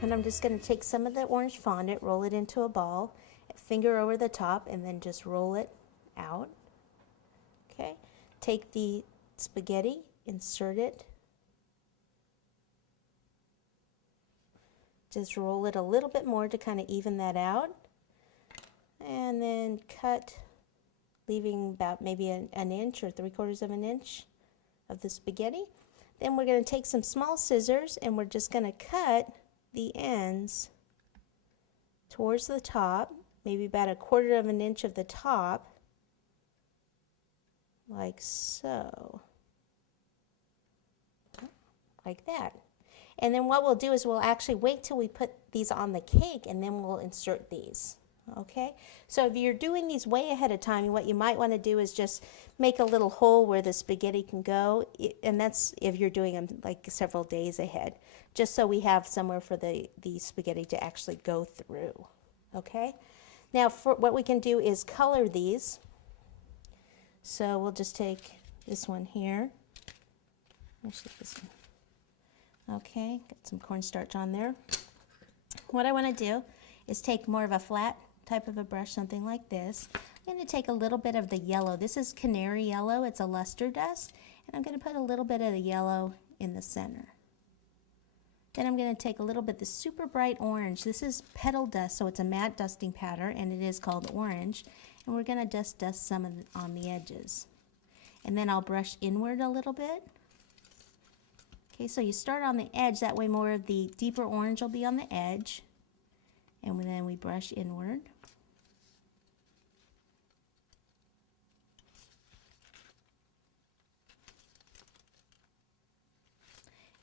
And I'm just going to take some of the orange fondant, roll it into a ball, finger over the top, and then just roll it out. Okay, take the spaghetti, insert it, just roll it a little bit more to kind of even that out, and then cut, leaving about maybe an inch or 3/4 of an inch of the spaghetti. Then we're going to take some small scissors and we're just going to cut the ends towards the top, maybe about 1/4 of an inch of the top, like so, like that. And then what we'll do is we'll actually wait till we put these on the cake and then we'll insert these. Okay, so if you're doing these way ahead of time, what you might want to do is just make a little hole where the spaghetti can go, and that's if you're doing them like several days ahead, just so we have somewhere for the spaghetti to actually go through. Okay, now for what we can do is color these. So we'll just take this one here. Let's take this one. Okay, got some cornstarch on there. What I want to do is take more of a flat type of a brush, something like this. I'm going to take a little bit of the yellow. This is Canary yellow. It's a luster dust. And I'm going to put a little bit of the yellow in the center. Then I'm going to take a little bit of the super bright orange. This is Petal dust, so it's a matte dusting pattern, and it is called orange. And we're going to just dust some of it on the edges. And then I'll brush inward a little bit. Okay, so you start on the edge, that way more of the deeper orange will be on the edge. And then we brush inward.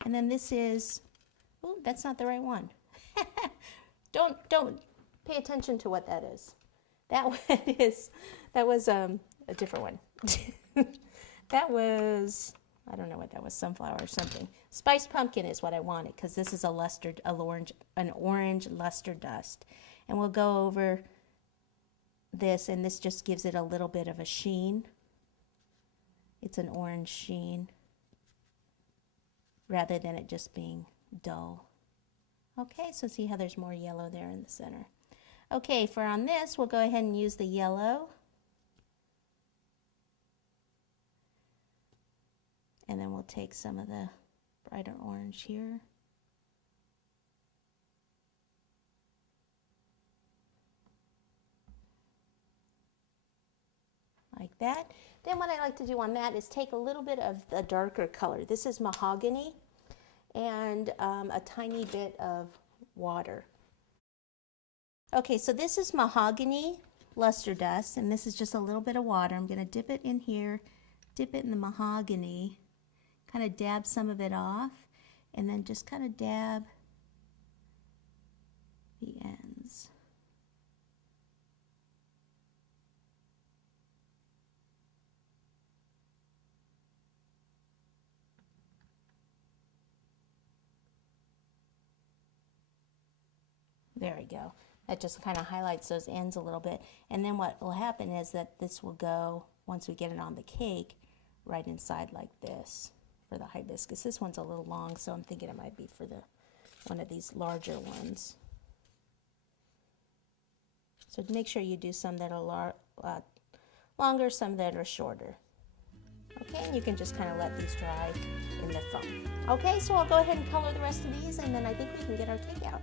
And then this is, oh, that's not the right one. Don't pay attention to what that is. That was a different one. That was, I don't know what that was, sunflower or something. Spiced pumpkin is what I wanted, because this is an orange luster dust. And we'll go over this, and this just gives it a little bit of a sheen. It's an orange sheen, rather than it just being dull. Okay, so see how there's more yellow there in the center. Okay, for on this, we'll go ahead and use the yellow. And then we'll take some of the brighter orange here. Like that. Then what I like to do on that is take a little bit of the darker color. This is Mahogany, and a tiny bit of water. Okay, so this is Mahogany luster dust, and this is just a little bit of water. I'm going to dip it in here, dip it in the Mahogany, kind of dab some of it off, and then just kind of dab the ends. There we go. That just kind of highlights those ends a little bit. And then what will happen is that this will go, once we get it on the cake, right inside like this for the hibiscus. This one's a little long, so I'm thinking it might be for one of these larger ones. So make sure you do some that are longer, some that are shorter. Okay, and you can just kind of let these dry in the foam. Okay, so I'll go ahead and color the rest of these, and then I think we can get our cake out.